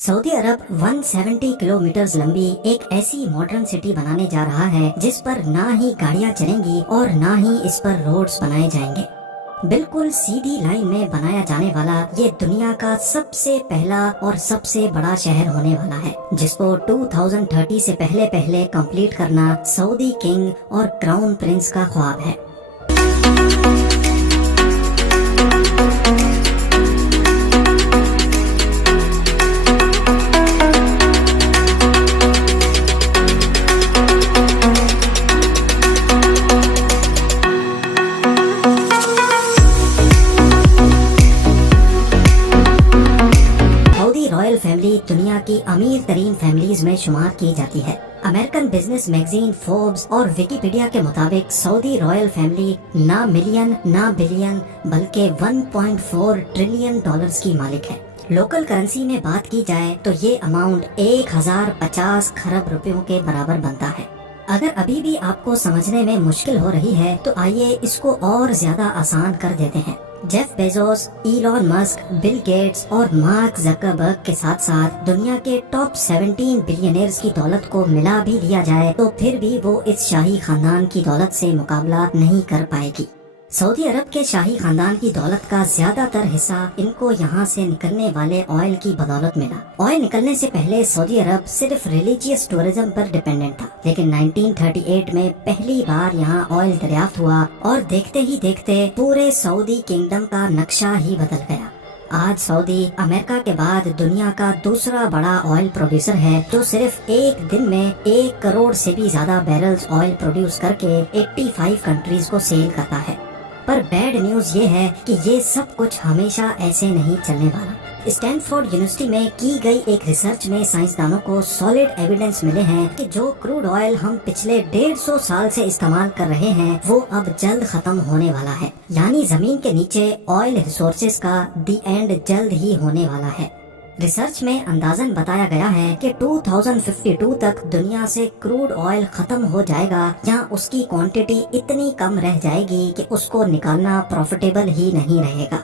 Saudi अरब 170 kilometre लंबी एक ऐसी मॉडर्न सिटी बनाने जा रहा है जिस पर ना ही गाड़ियां चलेंगी और ना ही इस पर रोड्स बनाए जाएंगे। बिल्कुल सीधी लाइन में बनाया जाने वाला ये दुनिया का सबसे पहला और सबसे बड़ा शहर होने वाला है, जिसको 2030 से पहले पहले कंप्लीट करना सऊदी किंग और क्राउन प्रिंस का ख्वाब है। रॉयल फैमिली दुनिया की अमीर तरीन फैमिलीज में शुमार की जाती है। अमेरिकन बिजनेस मैगजीन फोर्ब्स और विकिपीडिया के मुताबिक सऊदी रॉयल फैमिली ना मिलियन ना बिलियन बल्कि 1.4 ट्रिलियन डॉलर्स की मालिक है। लोकल करेंसी में बात की जाए तो ये अमाउंट 1050 खरब रुपयों के बराबर बनता है। अगर अभी भी आपको समझने में मुश्किल हो रही है तो आइए इसको और ज्यादा आसान कर देते हैं। Jeff Bezos, Elon Musk, Bill Gates और मार्क ज़करबर्ग के साथ साथ दुनिया के टॉप 17 बिलियनर्स की दौलत को मिला भी लिया जाए तो फिर भी वो इस शाही खानदान की दौलत से मुकाबला नहीं कर पाएगी। सऊदी अरब के शाही खानदान की दौलत का ज्यादातर हिस्सा इनको यहाँ से निकलने वाले ऑयल की बदौलत मिला। ऑयल निकलने से पहले सऊदी अरब सिर्फ रिलीजियस टूरिज्म पर डिपेंडेंट था, लेकिन 1938 में पहली बार यहाँ ऑयल दरियाफ्त हुआ और देखते ही देखते पूरे सऊदी किंगडम का नक्शा ही बदल गया। आज सऊदी अमेरिका के बाद दुनिया का दूसरा बड़ा ऑयल प्रोड्यूसर है, जो सिर्फ एक दिन में 1 करोड़ से भी ज्यादा बैरल्स ऑयल प्रोड्यूस करके 85 कंट्रीज को सेल करता है। पर बैड न्यूज ये है कि ये सब कुछ हमेशा ऐसे नहीं चलने वाला। स्टैनफोर्ड यूनिवर्सिटी में की गई एक रिसर्च में साइंसदानों को सॉलिड एविडेंस मिले हैं कि जो क्रूड ऑयल हम पिछले 150 साल से इस्तेमाल कर रहे हैं वो अब जल्द खत्म होने वाला है। यानी जमीन के नीचे ऑयल रिसोर्सेज का दी एंड जल्द ही होने वाला है। रिसर्च में अंदाजन बताया गया है कि 2052 तक दुनिया से क्रूड ऑयल खत्म हो जाएगा या उसकी क्वांटिटी इतनी कम रह जाएगी कि उसको निकालना प्रॉफिटेबल ही नहीं रहेगा।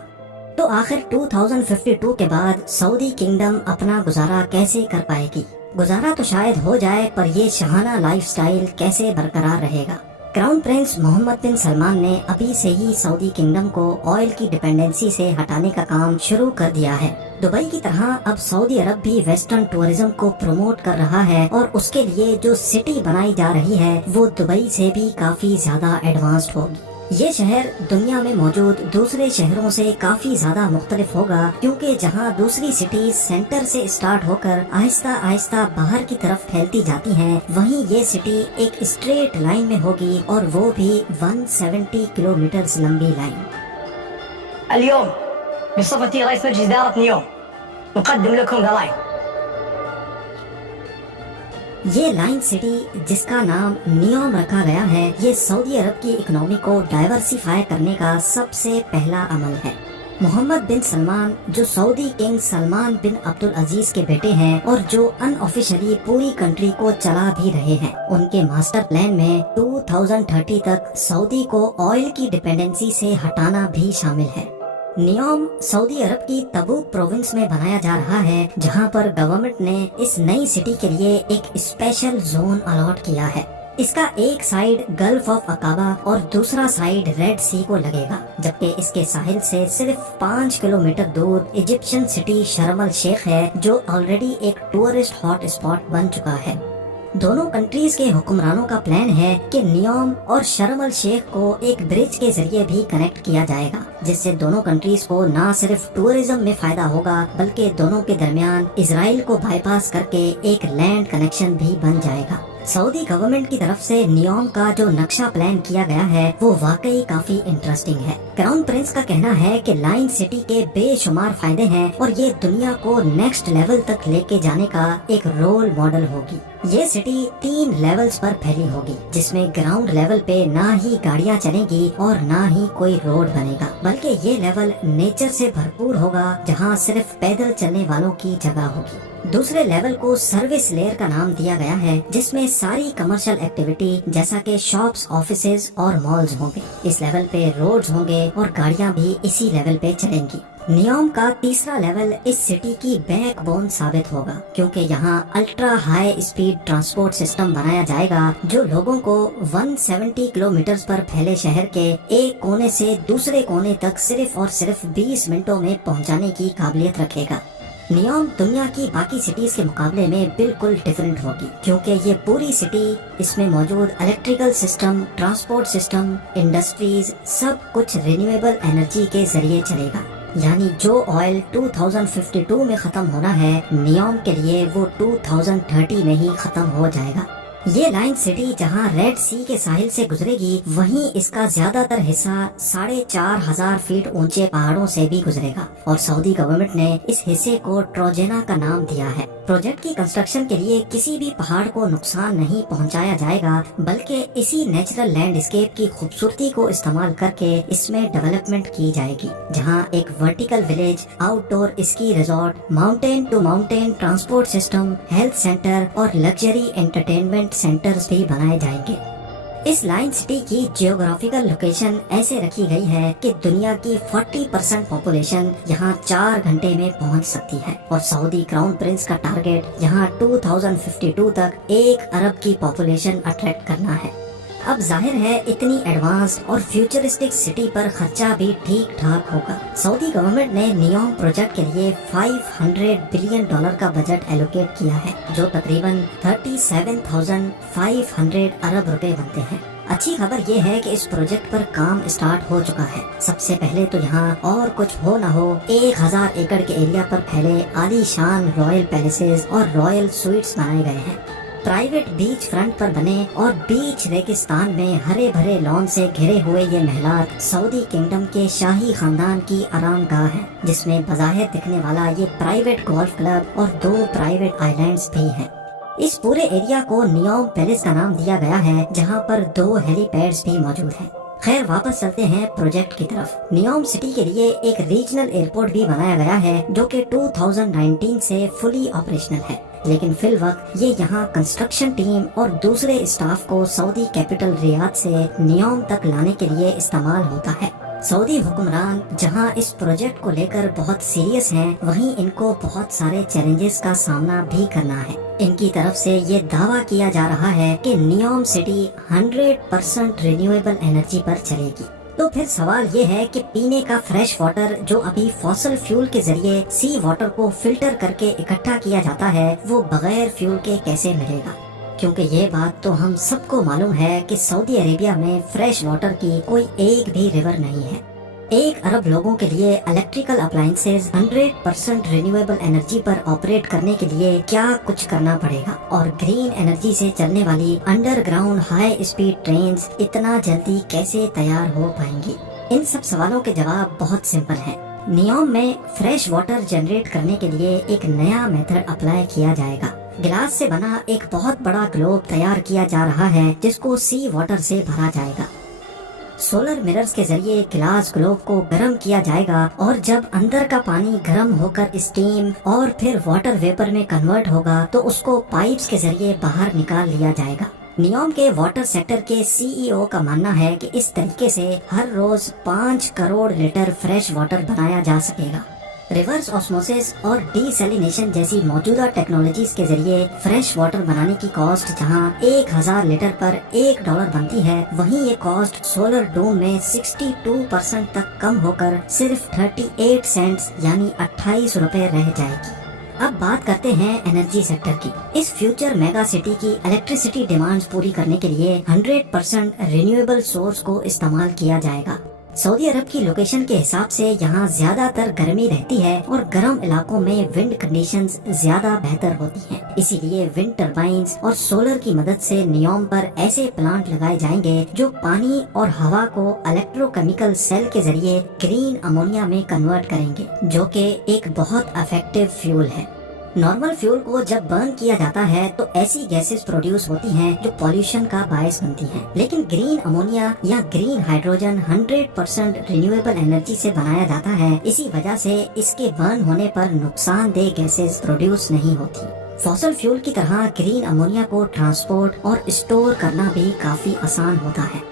तो आखिर 2052 के बाद सऊदी किंगडम अपना गुजारा कैसे कर पाएगी? गुजारा तो शायद हो जाए, पर ये शहाना लाइफस्टाइल कैसे बरकरार रहेगा? क्राउन प्रिंस मोहम्मद बिन सलमान ने अभी से ही सऊदी किंगडम को ऑयल की डिपेंडेंसी से हटाने का काम शुरू कर दिया है। दुबई की तरह अब सऊदी अरब भी वेस्टर्न टूरिज्म को प्रमोट कर रहा है और उसके लिए जो सिटी बनाई जा रही है वो दुबई से भी काफी ज्यादा एडवांस्ड होगी। ये शहर दुनिया में मौजूद दूसरे शहरों से काफी ज्यादा मुख्तलिफ होगा, क्योंकि जहाँ दूसरी सिटीज सेंटर से स्टार्ट होकर आहिस्ता आहिस्ता बाहर की तरफ फैलती जाती हैं, वहीं ये सिटी एक स्ट्रेट लाइन में होगी और वो भी 170 किलोमीटर लंबी लाइन। اليوم بصفتي رئيس مجلس إدارة نيوم نقدم لكم ذا لاين। ये लाइन सिटी जिसका नाम नियोम रखा गया है, ये सऊदी अरब की इकोनॉमी को डाइवर्सिफाई करने का सबसे पहला अमल है। मोहम्मद बिन सलमान, जो सऊदी किंग सलमान बिन अब्दुल अजीज के बेटे हैं और जो अनऑफिशियली पूरी कंट्री को चला भी रहे हैं, उनके मास्टर प्लान में 2030 तक सऊदी को ऑयल की डिपेंडेंसी से हटाना भी शामिल है। नियोम सऊदी अरब की तबूक प्रोविंस में बनाया जा रहा है, जहां पर गवर्नमेंट ने इस नई सिटी के लिए एक स्पेशल जोन अलॉट किया है। इसका एक साइड गल्फ ऑफ अकाबा और दूसरा साइड रेड सी को लगेगा, जबकि इसके साहिल से सिर्फ 5 किलोमीटर दूर इजिप्शियन सिटी शर्म अल शेख है, जो ऑलरेडी एक टूरिस्ट हॉट स्पॉट बन चुका है। दोनों कंट्रीज के हुक्मरानों का प्लान है कि नियोम और शर्म अल शेख को एक ब्रिज के जरिए भी कनेक्ट किया जाएगा, जिससे दोनों कंट्रीज को न सिर्फ टूरिज्म में फायदा होगा बल्कि दोनों के दरमियान इजराइल को बाईपास करके एक लैंड कनेक्शन भी बन जाएगा। सऊदी गवर्नमेंट की तरफ से नियोम का जो नक्शा प्लान किया गया है वो वाकई काफी इंटरेस्टिंग है। क्राउन प्रिंस का कहना है कि लाइन सिटी के बेशुमार फायदे हैं और ये दुनिया को नेक्स्ट लेवल तक लेके जाने का एक रोल मॉडल होगी। ये सिटी 3 लेवल्स पर फैली होगी, जिसमें ग्राउंड लेवल पे ना ही गाड़ियाँ चलेंगी और ना ही कोई रोड बनेगा, बल्कि ये लेवल नेचर से भरपूर होगा, जहाँ सिर्फ पैदल चलने वालों की जगह होगी। दूसरे लेवल को सर्विस लेयर का नाम दिया गया है, जिसमें सारी कमर्शियल एक्टिविटी जैसा कि शॉप्स, ऑफिसेज और मॉल्स होंगे। इस लेवल पे रोड्स होंगे और गाड़ियाँ भी इसी लेवल पे चलेंगी। नियोम का तीसरा लेवल इस सिटी की बैकबोन साबित होगा, क्योंकि यहाँ ultra high speed transport system बनाया जाएगा जो लोगों को 170 किलोमीटर पर फैले शहर के एक कोने से दूसरे कोने तक सिर्फ और सिर्फ 20 मिनटों में पहुँचाने की काबिलियत रखेगा। नियोम दुनिया की बाकी सिटीज के मुकाबले में बिल्कुल डिफरेंट होगी, क्योंकि ये पूरी सिटी इसमें मौजूद electrical system, transport system, industries सब कुछ रिन्यूएबल एनर्जी के जरिए चलेगा। यानी जो ऑयल 2052 में खत्म होना है, नियोम के लिए वो 2030 में ही खत्म हो जाएगा। ये लाइन सिटी जहाँ रेड सी के साहिल से गुजरेगी, वहीं इसका ज्यादातर हिस्सा 4500 फीट ऊंचे पहाड़ों से भी गुजरेगा और सऊदी गवर्नमेंट ने इस हिस्से को ट्रोजेना का नाम दिया है। प्रोजेक्ट की कंस्ट्रक्शन के लिए किसी भी पहाड़ को नुकसान नहीं पहुंचाया जाएगा, बल्कि इसी नेचुरल लैंडस्केप की खूबसूरती को इस्तेमाल करके इसमें डेवलपमेंट की जाएगी, जहां एक vertical village, outdoor ski resort, mountain to mountain transport system, health centre और लग्जरी एंटरटेनमेंट सेंटर्स भी बनाए जाएंगे। इस लाइन सिटी की जियोग्राफिकल लोकेशन ऐसे रखी गई है कि दुनिया की 40% पॉपुलेशन यहाँ 4 घंटे में पहुँच सकती है और सऊदी क्राउन प्रिंस का टारगेट यहाँ 2052 तक 1 अरब की पॉपुलेशन अट्रैक्ट करना है। अब जाहिर है इतनी एडवांस और फ्यूचरिस्टिक सिटी पर खर्चा भी ठीक ठाक होगा। सऊदी गवर्नमेंट ने नियोम प्रोजेक्ट के लिए $500 बिलियन का बजट एलोकेट किया है, जो तकरीबन 37,500 अरब रुपए बनते हैं। अच्छी खबर ये है कि इस प्रोजेक्ट पर काम स्टार्ट हो चुका है। सबसे पहले तो यहाँ और कुछ हो न हो 1000 एकड़ के एरिया पर फैले आलीशान रॉयल पैलेसेस और रॉयल स्वीट्स बनाए गए हैं। प्राइवेट बीच फ्रंट पर बने और बीच रेगिस्तान में हरे भरे लॉन से घिरे हुए ये महलात सऊदी किंगडम के शाही खानदान की आरामगाह है, जिसमें बज़ाहिर दिखने वाला ये प्राइवेट गोल्फ क्लब और 2 प्राइवेट आइलैंड्स भी हैं। इस पूरे एरिया को नियोम पैलेस का नाम दिया गया है, जहाँ पर 2 हेलीपैड्स भी मौजूद हैं। खैर वापस चलते हैं प्रोजेक्ट की तरफ। नियोम सिटी के लिए एक रीजनल एयरपोर्ट भी बनाया गया है, जो कि 2019 से फुली ऑपरेशनल है, लेकिन फिल वक्त ये यहाँ कंस्ट्रक्शन टीम और दूसरे स्टाफ को सऊदी कैपिटल रियाद से नियोम तक लाने के लिए इस्तेमाल होता है। सऊदी हुक्मरान जहाँ इस प्रोजेक्ट को लेकर बहुत सीरियस हैं, वहीं इनको बहुत सारे चैलेंजेस का सामना भी करना है। इनकी तरफ से ये दावा किया जा रहा है कि नियोम सिटी 100% रिन्यूएबल एनर्जी पर चलेगी। तो फिर सवाल ये है कि पीने का फ्रेश वाटर जो अभी फॉसल फ्यूल के जरिए सी वाटर को फिल्टर करके इकट्ठा किया जाता है, वो बगैर फ्यूल के कैसे मिलेगा? क्योंकि ये बात तो हम सबको मालूम है कि सऊदी अरेबिया में फ्रेश वाटर की कोई एक भी रिवर नहीं है। 1 अरब लोगों के लिए इलेक्ट्रिकल अप्लायंसेज 100% रिन्यूएबल एनर्जी पर ऑपरेट करने के लिए क्या कुछ करना पड़ेगा, और ग्रीन एनर्जी से चलने वाली अंडरग्राउंड हाई स्पीड ट्रेन्स इतना जल्दी कैसे तैयार हो पाएंगी? इन सब सवालों के जवाब बहुत सिंपल है। नियोम में फ्रेश वाटर जनरेट करने के लिए एक नया मेथड अप्लाई किया जाएगा। गिलास से बना एक बहुत बड़ा ग्लोब तैयार किया जा रहा है, जिसको सी वाटर से भरा जाएगा। सोलर मिरर्स के जरिए गिलास ग्लोब को गर्म किया जाएगा और जब अंदर का पानी गर्म होकर स्टीम और फिर वाटर वेपर में कन्वर्ट होगा तो उसको पाइप्स के जरिए बाहर निकाल लिया जाएगा। नियोम के वाटर सेक्टर के सीईओ का मानना है कि इस तरीके से हर रोज 5 करोड़ लीटर फ्रेश वाटर बनाया जा सकेगा। रिवर्स ऑस्मोसिस और डीसैलिनेशन जैसी मौजूदा टेक्नोलॉजीज के जरिए फ्रेश वाटर बनाने की कॉस्ट जहां 1000 लीटर पर $1 बनती है, वहीं ये कॉस्ट सोलर डोम में 62% तक कम होकर सिर्फ 38 सेंट्स यानी 28 रुपए रह जाएगी। अब बात करते हैं एनर्जी सेक्टर की। इस फ्यूचर मेगा सिटी की इलेक्ट्रिसिटी डिमांड्स पूरी करने के लिए 100% रिन्यूएबल सोर्स को इस्तेमाल किया जाएगा। सऊदी अरब की लोकेशन के हिसाब से यहाँ ज्यादातर गर्मी रहती है और गर्म इलाकों में विंड कंडीशंस ज्यादा बेहतर होती हैं। इसीलिए विंड टरबाइंस और सोलर की मदद से नियोम पर ऐसे प्लांट लगाए जाएंगे जो पानी और हवा को इलेक्ट्रोकेमिकल सेल के जरिए ग्रीन अमोनिया में कन्वर्ट करेंगे, जो कि एक बहुत इफेक्टिव फ्यूल है। नॉर्मल फ्यूल को जब बर्न किया जाता है तो ऐसी गैसेस प्रोड्यूस होती हैं जो पॉल्यूशन का बायस बनती हैं, लेकिन ग्रीन अमोनिया या ग्रीन हाइड्रोजन 100% रिन्यूएबल एनर्जी से बनाया जाता है। इसी वजह से इसके बर्न होने पर नुकसानदेह गैसेस प्रोड्यूस नहीं होती। फॉसल फ्यूल की तरह ग्रीन अमोनिया को ट्रांसपोर्ट और स्टोर करना भी काफी आसान होता है।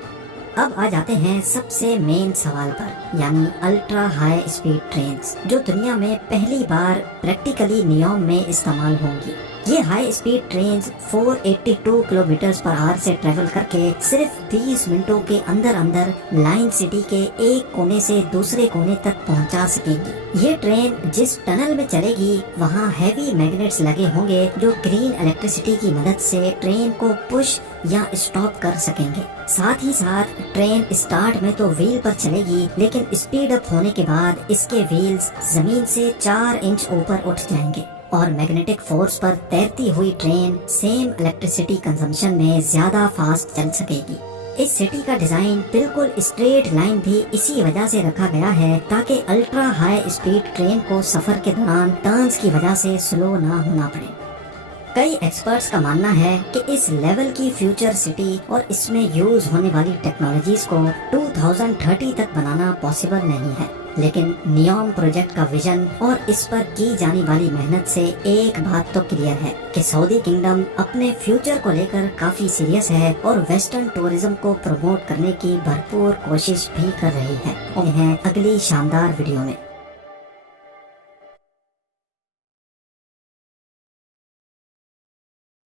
اب آ جاتے ہیں سب سے مین سوال پر، یعنی الٹرا ہائی اسپیڈ ٹرینز جو دنیا میں پہلی بار پریکٹیکلی نیوم میں استعمال ہوں گی۔ یہ ہائی اسپیڈ ٹرینز 482 کلومیٹرز پر آور سے ٹریول کر کے صرف 30 منٹوں کے اندر اندر لائن سٹی کے ایک کونے سے دوسرے کونے تک پہنچا سکیں گی۔ یہ ٹرین جس ٹنل میں چلے گی وہاں ہیوی میگنیٹس لگے ہوں گے جو گرین الیکٹریسٹی کی مدد سے ٹرین کو پش یا اسٹاپ کر سکیں گے۔ ساتھ ہی ساتھ ٹرین اسٹارٹ میں تو ویل پر چلے گی، لیکن اسپیڈ اپ ہونے کے بعد اس کے ویلز زمین سے 4 انچ اوپر اٹھ جائیں گے اور میگنیٹک فورس پر تیرتی ہوئی ٹرین سیم الیکٹریسٹی کنزمپشن میں زیادہ فاسٹ چل سکے گی۔ اس سٹی کا ڈیزائن بالکل اسٹریٹ لائن بھی اسی وجہ سے رکھا گیا ہے تاکہ الٹرا ہائی اسپیڈ ٹرین کو سفر کے دوران ٹرنز کی وجہ سے سلو نہ ہونا پڑے۔ کئی ایکسپرٹس کا ماننا ہے کہ اس لیول کی فیوچر سٹی اور اس میں یوز ہونے والی ٹیکنالوجیز کو 2030 تک بنانا پاسبل نہیں ہے، لیکن نیوم پروجیکٹ کا ویژن اور اس پر کی جانے والی محنت سے ایک بات تو کلیئر ہے کہ سعودی کنگڈم اپنے فیوچر کو لے کر کافی سیریس ہے اور ویسٹرن ٹورزم کو پروموٹ کرنے کی بھرپور کوشش بھی کر رہی ہے۔ اگلی شاندار ویڈیو میں